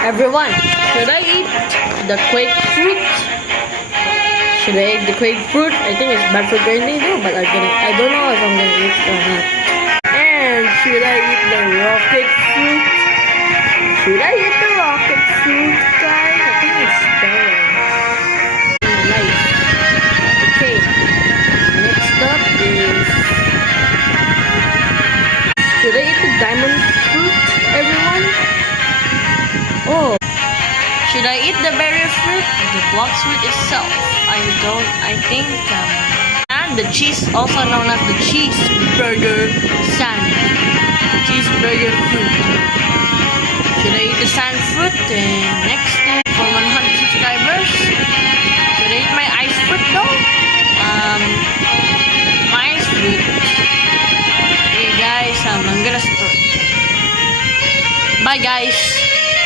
Everyone, should I eat the quake fruit? Should I eat the quake fruit? I think it's bad for tornado, but I don't know if I'm gonna eat it or not. And should I eat the rocket fruit? Should I eat the rocket fruit, guys? I think it's better. Nice. Okay. Next up is, should I eat the diamond fruit, everyone? Oh. Should I eat the berry fruit? The block fruit itself. I think, and the cheese, also known as the cheeseburger sand. Cheeseburger fruit. Should I eat the sand fruit? And next, for 100 subscribers, should I eat my ice fruit though? My ice fruit. Okay guys, I'm gonna start. Bye guys.